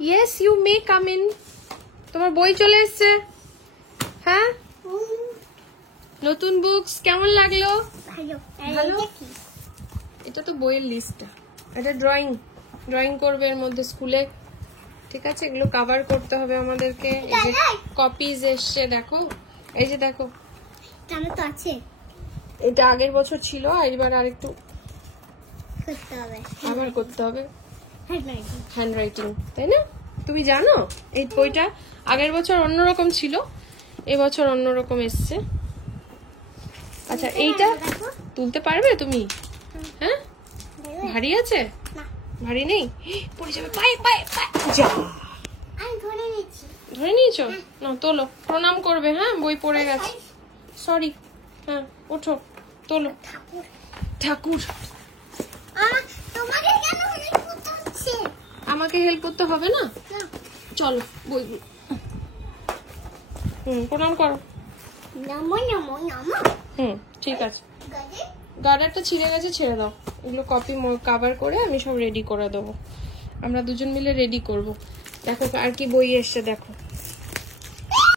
Yes, you may come in. তোমার বই চলে এসেছে। হ্যাঁ, নতুন বুকস কেমন লাগলো? ভালো। এটা তো বইয়ের লিস্ট, এটা ড্রয়িং করবে এর মধ্যে স্কুলে, ঠিক আছে? এগুলো কভার করতে হবে আমাদেরকে। এই যে কপিজ এসছে, দেখো, এই যে দেখো, আমার তো আছে। এটা আগের বছর ছিল, এবার আরেকটু করতে হবে, আবার করতে হবে হ্যান্ড রাইটিং, তাই না? তুমি জানো এই বইটা আগের বছর অন্যরকম ছিল, এবছর অন্যরকম এসছে। আচ্ছা, এইটা তুলতে পারবে তুমি? হ্যাঁ, ভারী আছে? ভারী নেই, পড়ে যাবে পায়ে পায়ে পায়ে। যা, আমি ধরে নিয়েছি। ধরে নিয়েছো? না, তোলো, প্রণাম করবে। হ্যাঁ, বই পড়ে গেছে, সরি। হ্যাঁ, ওঠো, তোলো। ঠাকুর, তোমাকে কেন হেল্প করতে হচ্ছে? আমাকে হেল্প করতে হবে না, চলো বই। প্রণাম করো। নমো নমো নমো। ঠিক আছে। গার্ডারটা ছিঁড়ে গেছে, ছেড়ে দাও। এগুলো কপি কভার করে আমি সব রেডি করে দেবো। আমরা দুজন মিলে রেডি করব। দেখো আর কি বই এসছে, দেখো।